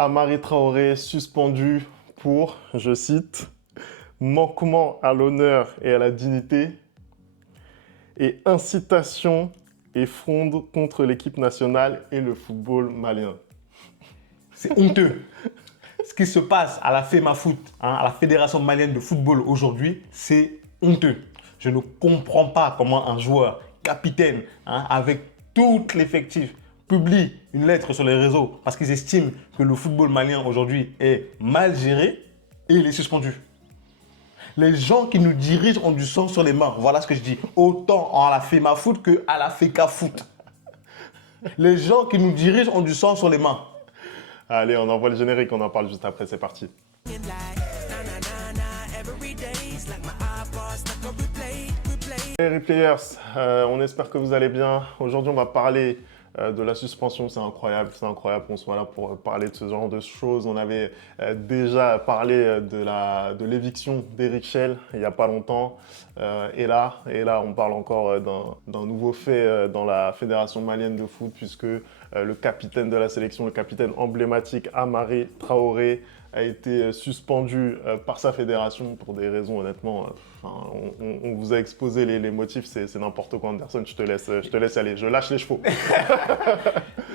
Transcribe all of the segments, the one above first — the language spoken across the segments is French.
Amari Traoré suspendu pour, je cite, manquement à l'honneur et à la dignité et incitation et fronde contre l'équipe nationale et le football malien. C'est honteux. Ce qui se passe à la FEMAFOOT, à la Fédération malienne de football aujourd'hui, c'est honteux. Je ne comprends pas comment un joueur capitaine, avec tout l'effectif, publie une lettre sur les réseaux parce qu'ils estiment que le football malien aujourd'hui est mal géré et il est suspendu. Les gens qui nous dirigent ont du sang sur les mains. Voilà ce que je dis. Autant à la FEMAFOOT qu'à la FECAFOOT. Les gens qui nous dirigent ont du sang sur les mains. Allez, on envoie le générique, on en parle juste après, c'est parti. Les replayers, on espère que vous allez bien. Aujourd'hui, on va parler de la suspension. C'est incroyable qu'on soit là pour parler de ce genre de choses. On avait déjà parlé de l'éviction d'Eric Schell il n'y a pas longtemps. Et là, on parle encore d'un nouveau fait dans la Fédération malienne de foot, puisque le capitaine de la sélection, le capitaine emblématique Amari Traoré, a été suspendu par sa fédération pour des raisons, honnêtement, on vous a exposé les motifs, c'est n'importe quoi. Anderson, je te laisse aller, je lâche les chevaux.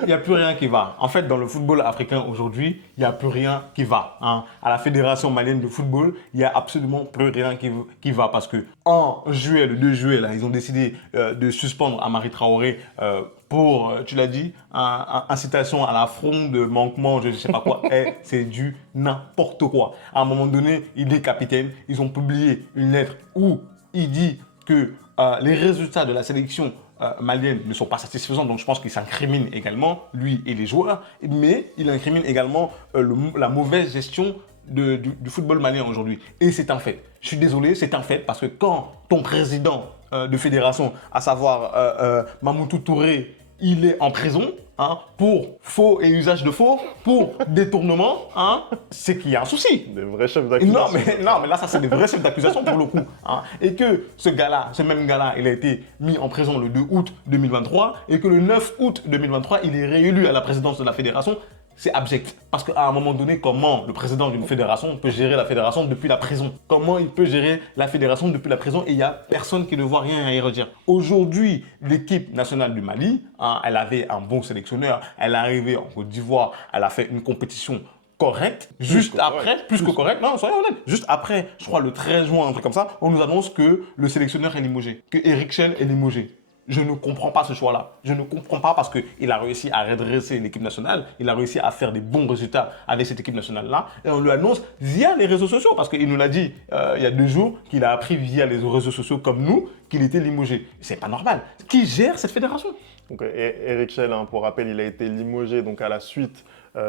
Il n'y a plus rien qui va. En fait, dans le football africain aujourd'hui, il n'y a plus rien qui va. À la Fédération malienne de football, il n'y a absolument plus rien qui va parce que en juillet, le 2 juillet, là, ils ont décidé de suspendre Amari Traoré pour, tu l'as dit, incitation à la fronde, manquement, je ne sais pas quoi. Et c'est du n'importe quoi. À un moment donné, il est capitaine. Ils ont publié une lettre où il dit que les résultats de la sélection malienne ne sont pas satisfaisants, donc je pense qu'il s'incrimine également, lui et les joueurs, mais il incrimine également la mauvaise gestion du football malien aujourd'hui. Et c'est un fait. Je suis désolé, c'est un fait, parce que quand ton président de fédération, à savoir Mamoutou Touré, il est en prison pour faux et usage de faux, pour détournement, c'est qu'il y a un souci. Des vrais chefs d'accusation. Non, mais là, ça, c'est des vrais chefs d'accusation pour le coup. Et que ce gars-là, ce même gars-là, il a été mis en prison le 2 août 2023 et que le 9 août 2023, il est réélu à la présidence de la fédération. C'est abject. Parce qu'à un moment donné, comment le président d'une fédération peut gérer la fédération depuis la prison? Comment il peut gérer la fédération depuis la prison et il n'y a personne qui ne voit rien à y redire? Aujourd'hui, l'équipe nationale du Mali, elle avait un bon sélectionneur, elle est arrivée en Côte d'Ivoire, elle a fait une compétition correcte. Juste après, plus que correct, non, soyons honnêtes, juste après, je crois le 13 juin, un truc comme ça, on nous annonce que le sélectionneur est limogé, que Eric Schell est limogé. Je ne comprends pas ce choix-là. Je ne comprends pas parce qu'il a réussi à redresser l'équipe nationale, il a réussi à faire des bons résultats avec cette équipe nationale-là, et on lui annonce via les réseaux sociaux, parce qu'il nous l'a dit il y a 2 jours, qu'il a appris via les réseaux sociaux comme nous, qu'il était limogé. C'est pas normal. Qui gère cette fédération? Donc, Eric Schell, pour rappel, il a été limogé donc, à la suite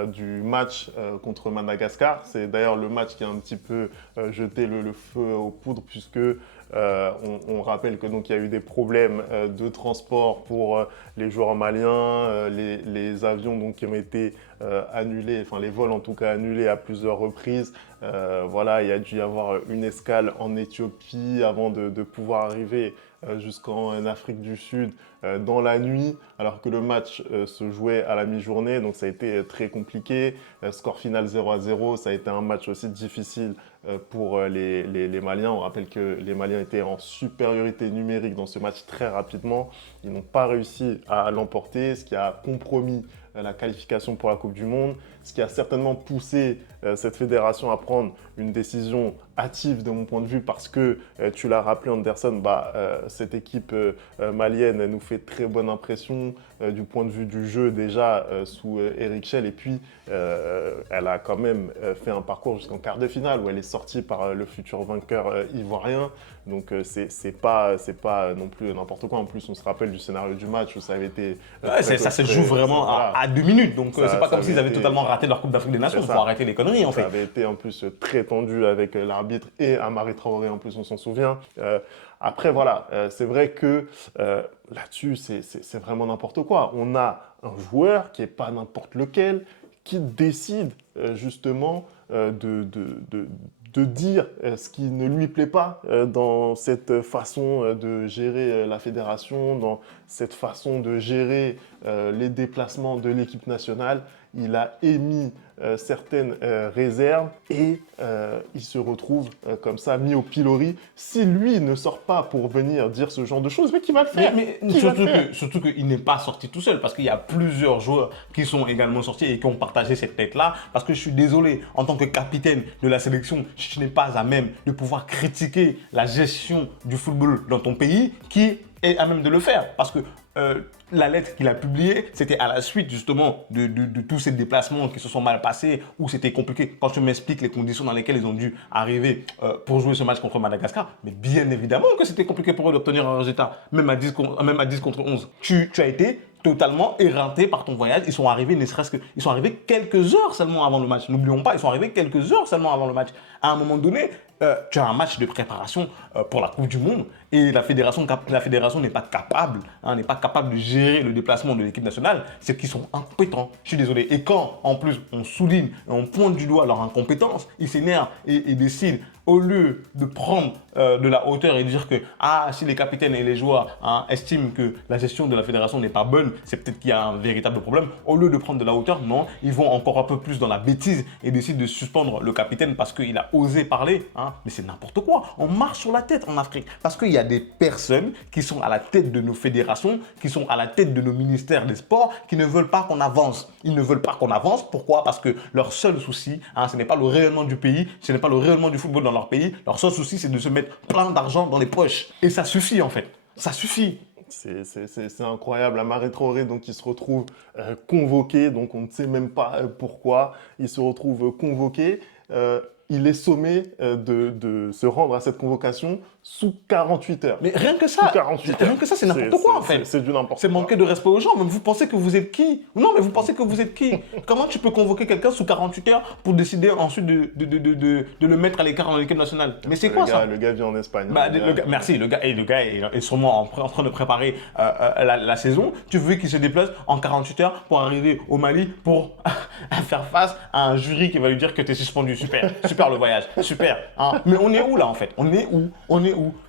du match contre Madagascar. C'est d'ailleurs le match qui a un petit peu jeté le feu aux poudres, puisque on rappelle que donc il y a eu des problèmes de transport pour les joueurs maliens, les avions donc qui ont été annulés, enfin les vols en tout cas annulés à plusieurs reprises. Voilà, il y a dû y avoir une escale en Éthiopie avant de pouvoir arriver jusqu'en Afrique du Sud dans la nuit, alors que le match se jouait à la mi-journée, donc ça a été très compliqué. Score final 0-0, ça a été un match aussi difficile pour les Maliens. On rappelle que les Maliens étaient en supériorité numérique dans ce match très rapidement. Ils n'ont pas réussi à l'emporter, ce qui a compromis la qualification pour la Coupe du Monde, ce qui a certainement poussé cette fédération à prendre une décision hâtive de mon point de vue, parce que, tu l'as rappelé Anderson, cette équipe malienne nous fait très bonne impression du point de vue du jeu déjà sous Eric Schell, et puis elle a quand même fait un parcours jusqu'en quart de finale où elle est sortie par le futur vainqueur ivoirien, donc c'est pas non plus n'importe quoi. En plus on se rappelle du scénario du match où ça avait été… ça se joue vraiment à 2 minutes, donc c'est pas comme s'ils avaient totalement raté leur Coupe d'Afrique des Nations, il faut arrêter les conneries en fait. Ça avait été en plus très tendu avec l'arbitre et Amari Traoré, en plus on s'en souvient. Après voilà, c'est vrai que là-dessus c'est vraiment n'importe quoi. On a un joueur qui n'est pas n'importe lequel, qui décide justement de dire ce qui ne lui plaît pas dans cette façon de gérer la fédération, dans cette façon de gérer les déplacements de l'équipe nationale. Il a émis certaines réserves et il se retrouve comme ça mis au pilori. Si lui ne sort pas pour venir dire ce genre de choses, mais qui va le faire? Qui va le faire? Surtout qu'il n'est pas sorti tout seul, parce qu'il y a plusieurs joueurs qui sont également sortis et qui ont partagé cette tête-là. Parce que je suis désolé, en tant que capitaine de la sélection, je n'ai pas à même de pouvoir critiquer la gestion du football dans ton pays, qui est à même de le faire. Parce que la lettre qu'il a publiée, c'était à la suite justement de tous ces déplacements qui se sont mal passés, où c'était compliqué. Quand tu m'expliques les conditions dans lesquelles ils ont dû arriver pour jouer ce match contre Madagascar, mais bien évidemment que c'était compliqué pour eux d'obtenir un résultat, même à 10 contre 11. Tu as été totalement éreinté par ton voyage. Ils sont arrivés, ils sont arrivés quelques heures seulement avant le match. N'oublions pas, ils sont arrivés quelques heures seulement avant le match. À un moment donné, tu as un match de préparation pour la Coupe du Monde et la fédération n'est pas capable, n'est pas capable de gérer le déplacement de l'équipe nationale. C'est qu'ils sont incompétents. Je suis désolé. Et quand, en plus, on souligne et on pointe du doigt leur incompétence, ils s'énervent et décident, au lieu de prendre de la hauteur et dire que si les capitaines et les joueurs estiment que la gestion de la fédération n'est pas bonne, c'est peut-être qu'il y a un véritable problème. Au lieu de prendre de la hauteur, non, ils vont encore un peu plus dans la bêtise et décident de suspendre le capitaine parce qu'il a osé parler. Mais c'est n'importe quoi. On marche sur la tête en Afrique parce qu'il y a des personnes qui sont à la tête de nos fédérations, qui sont à la tête de nos ministères des sports, qui ne veulent pas qu'on avance. Ils ne veulent pas qu'on avance. Pourquoi? Parce que leur seul souci, ce n'est pas le rayonnement du pays, ce n'est pas le rayonnement du football dans leur pays. Leur seul souci, c'est de se mettre plein d'argent dans les poches. Et ça suffit en fait. Ça suffit. C'est incroyable. Amara Traoré, donc, il se retrouve convoqué, donc on ne sait même pas pourquoi. Il se retrouve convoqué. Il est sommé de se rendre à cette convocation sous 48 heures. Mais rien que ça, c'est n'importe quoi en fait. C'est du n'importe quoi. C'est manquer de respect aux gens. Mais vous pensez que vous êtes qui? Non, mais vous pensez que vous êtes qui? Comment tu peux convoquer quelqu'un sous 48 heures pour décider ensuite de le mettre à l'écart dans l'équipe nationale? Mais c'est quoi ça? Le gars vit en Espagne. Merci, le gars est sûrement en train de préparer la saison. Tu veux qu'il se déplace en 48 heures pour arriver au Mali pour faire face à un jury qui va lui dire que tu es suspendu. Super, super le voyage, super. Mais on est où là en fait? On est où?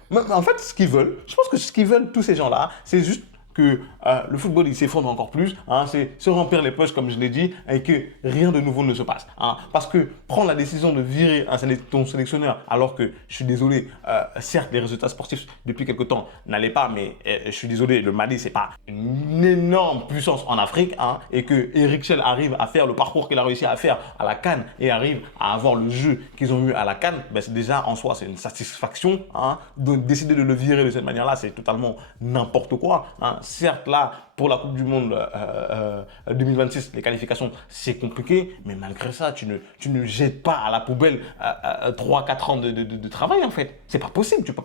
Mais en fait, je pense que ce qu'ils veulent tous ces gens-là, c'est juste que le football il s'effondre encore plus, c'est se remplir les poches comme je l'ai dit et que rien de nouveau ne se passe. Parce que prendre la décision de virer ton sélectionneur alors que, je suis désolé, certes les résultats sportifs depuis quelque temps n'allaient pas, mais je suis désolé, le Mali c'est pas une énorme puissance en Afrique et que Eric Schell arrive à faire le parcours qu'il a réussi à faire à la CAN et arrive à avoir le jeu qu'ils ont eu à la CAN, c'est déjà en soi c'est une satisfaction. De décider de le virer de cette manière-là, c'est totalement n'importe quoi. Certes, là, pour la Coupe du Monde 2026, les qualifications, c'est compliqué, mais malgré ça, tu ne jettes pas à la poubelle 3-4 ans de travail, en fait. C'est pas possible, tu peux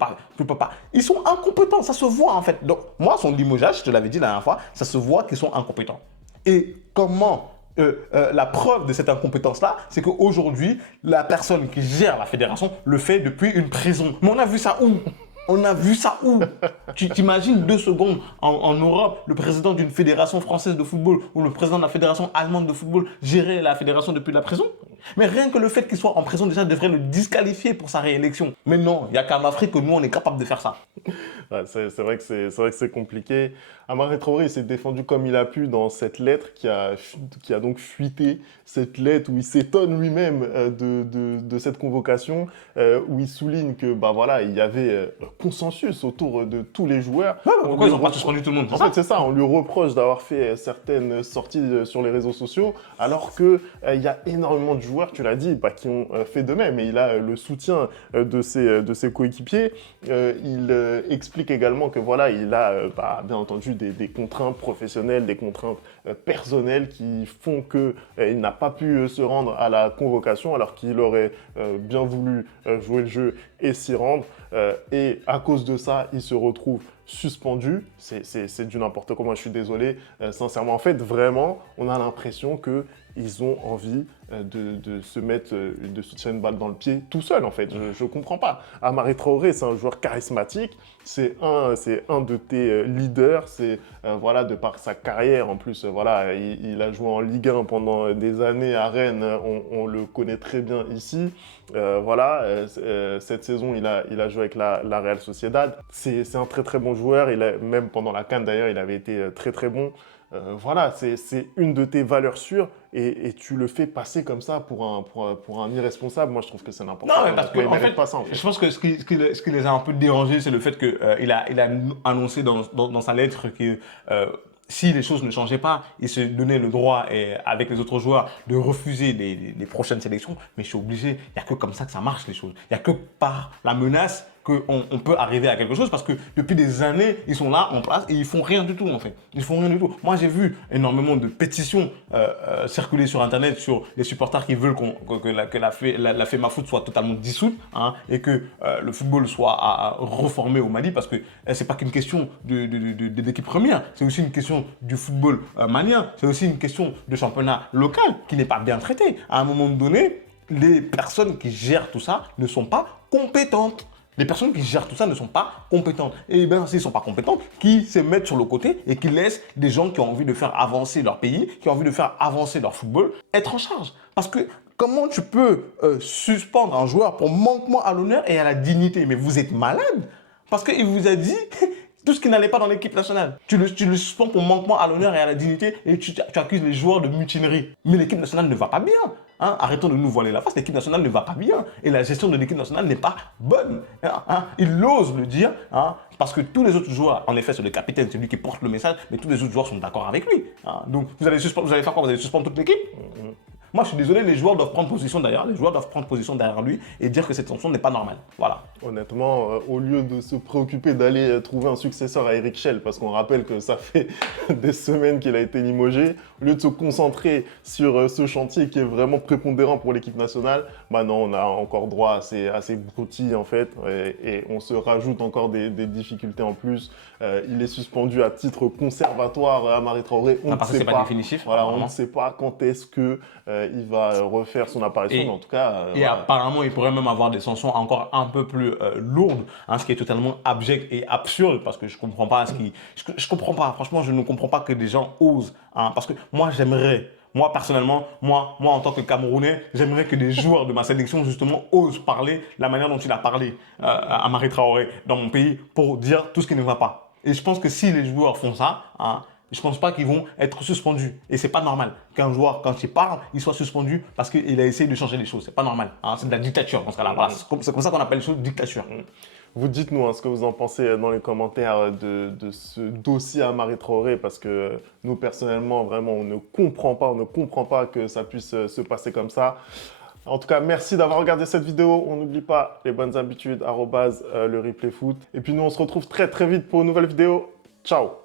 pas. Ils sont incompétents, ça se voit, en fait. Donc, moi, son limogeage, je te l'avais dit la dernière fois, ça se voit qu'ils sont incompétents. Et comment la preuve de cette incompétence-là, c'est qu'aujourd'hui, la personne qui gère la fédération le fait depuis une prison. Mais on a vu ça où? Tu t'imagines 2 secondes en Europe, le président d'une fédération française de football ou le président de la fédération allemande de football gérer la fédération depuis la prison? Mais rien que le fait qu'il soit en prison déjà devrait le disqualifier pour sa réélection. Mais non, il n'y a qu'en Afrique que nous on est capable de faire ça. Ouais, c'est vrai que c'est compliqué. Amara Traoré s'est défendu comme il a pu dans cette lettre qui a donc fuité, cette lettre où il s'étonne lui-même de cette convocation, où il souligne que il y avait consensus autour de tous les joueurs. Ouais, pourquoi ils n'ont pas suspendu tout le monde? En fait, c'est ça, on lui reproche d'avoir fait certaines sorties sur les réseaux sociaux, alors qu'il y a énormément de joueurs, tu l'as dit, qui ont fait de même. Et il a le soutien de ses coéquipiers. Il explique également que il a bien entendu des contraintes professionnelles, des contraintes personnelles qui font qu'il n'a pas pu se rendre à la convocation alors qu'il aurait bien voulu jouer le jeu et s'y rendre. Et à cause de ça, il se retrouve suspendu. C'est du n'importe quoi, moi je suis désolé. Sincèrement, en fait, vraiment, on a l'impression qu'ils ont envie de se tirer une balle dans le pied tout seul, en fait. Je ne comprends pas. Amara Traoré, c'est un joueur charismatique. C'est un de tes leaders. C'est, de par sa carrière, en plus, il a joué en Ligue 1 pendant des années à Rennes. On le connaît très bien ici. Cette saison, il a joué avec la Real Sociedad. C'est un très très bon joueur. Même pendant la CAN d'ailleurs, il avait été très très bon. voilà, c'est une de tes valeurs sûres et tu le fais passer comme ça pour un irresponsable. Moi, je trouve que c'est n'importe Non, quoi. mais parce que, Il en mérite fait, pas ça, en fait. je pense que ce qui les a un peu dérangés, c'est le fait qu'il il a annoncé dans sa lettre que si les choses ne changeaient pas, il se donnait le droit, avec les autres joueurs, de refuser les prochaines sélections. Mais je suis obligé, il n'y a que comme ça que ça marche, les choses. Il n'y a que par la menace qu'on peut arriver à quelque chose parce que depuis des années, ils sont là en place et ils font rien du tout en fait. Ils font rien du tout. Moi, j'ai vu énormément de pétitions circuler sur Internet sur les supporters qui veulent que la FEMAFOOT soit totalement dissoute, hein, et que le football soit reformé au Mali parce que c'est pas qu'une question de l'équipe première, c'est aussi une question du football malien, c'est aussi une question de championnat local qui n'est pas bien traité. À un moment donné, les personnes qui gèrent tout ça ne sont pas compétentes. Les personnes qui gèrent tout ça ne sont pas compétentes. Et bien, s'ils ne sont pas compétentes, qui se mettent sur le côté et qui laissent des gens qui ont envie de faire avancer leur pays, qui ont envie de faire avancer leur football, être en charge. Parce que comment tu peux suspendre un joueur pour manquement à l'honneur et à la dignité? Mais vous êtes malade. Parce qu'il vous a dit tout ce qui n'allait pas dans l'équipe nationale. Tu le suspends pour manquement à l'honneur et à la dignité et tu accuses les joueurs de mutinerie. Mais l'équipe nationale ne va pas bien. Hein, arrêtons de nous voiler la face, l'équipe nationale ne va pas bien et la gestion de l'équipe nationale n'est pas bonne. Hein. Il ose le dire, hein, parce que tous les autres joueurs, en effet, c'est le capitaine, c'est lui qui porte le message, mais tous les autres joueurs sont d'accord avec lui. Hein. Donc vous allez faire quoi? Vous allez suspendre toute l'équipe? Moi, je suis désolé, les joueurs doivent prendre position derrière. Les joueurs doivent prendre position derrière lui et dire que cette sanction n'est pas normale. Voilà. Honnêtement, au lieu de se préoccuper d'aller trouver un successeur à Eric Schell, parce qu'on rappelle que ça fait des semaines qu'il a été limogé, au lieu de se concentrer sur ce chantier qui est vraiment prépondérant pour l'équipe nationale, bah non, on a encore droit à ces broutilles en fait, et on se rajoute encore des difficultés en plus. Il est suspendu à titre conservatoire à Amari Traoré. On ne parce que sait c'est pas définitif. Voilà, on ne sait pas quand est-ce que il va refaire son apparition, mais en tout cas. Et voilà. Apparemment, il pourrait même avoir des sanctions encore un peu plus lourdes, hein, ce qui est totalement abject et absurde, parce que je comprends pas je comprends pas. Franchement, je ne comprends pas que des gens osent, hein, parce que moi, personnellement, moi en tant que Camerounais, j'aimerais que des joueurs de ma sélection justement osent parler la manière dont il a parlé à Amari Traoré dans mon pays pour dire tout ce qui ne va pas. Et je pense que si les joueurs font ça, hein, je ne pense pas qu'ils vont être suspendus. Et c'est pas normal qu'un joueur, quand il parle, il soit suspendu parce qu'il a essayé de changer les choses. C'est pas normal. Hein, c'est de la dictature dans ce cas-là. Voilà, c'est comme ça qu'on appelle les choses dictature. Vous dites-nous ce que vous en pensez dans les commentaires de ce dossier Amari Traoré, parce que nous, personnellement, vraiment, on ne comprend pas que ça puisse se passer comme ça. En tout cas, merci d'avoir regardé cette vidéo. On n'oublie pas les bonnes habitudes, @le replay foot. Et puis nous, on se retrouve très très vite pour une nouvelle vidéo. Ciao!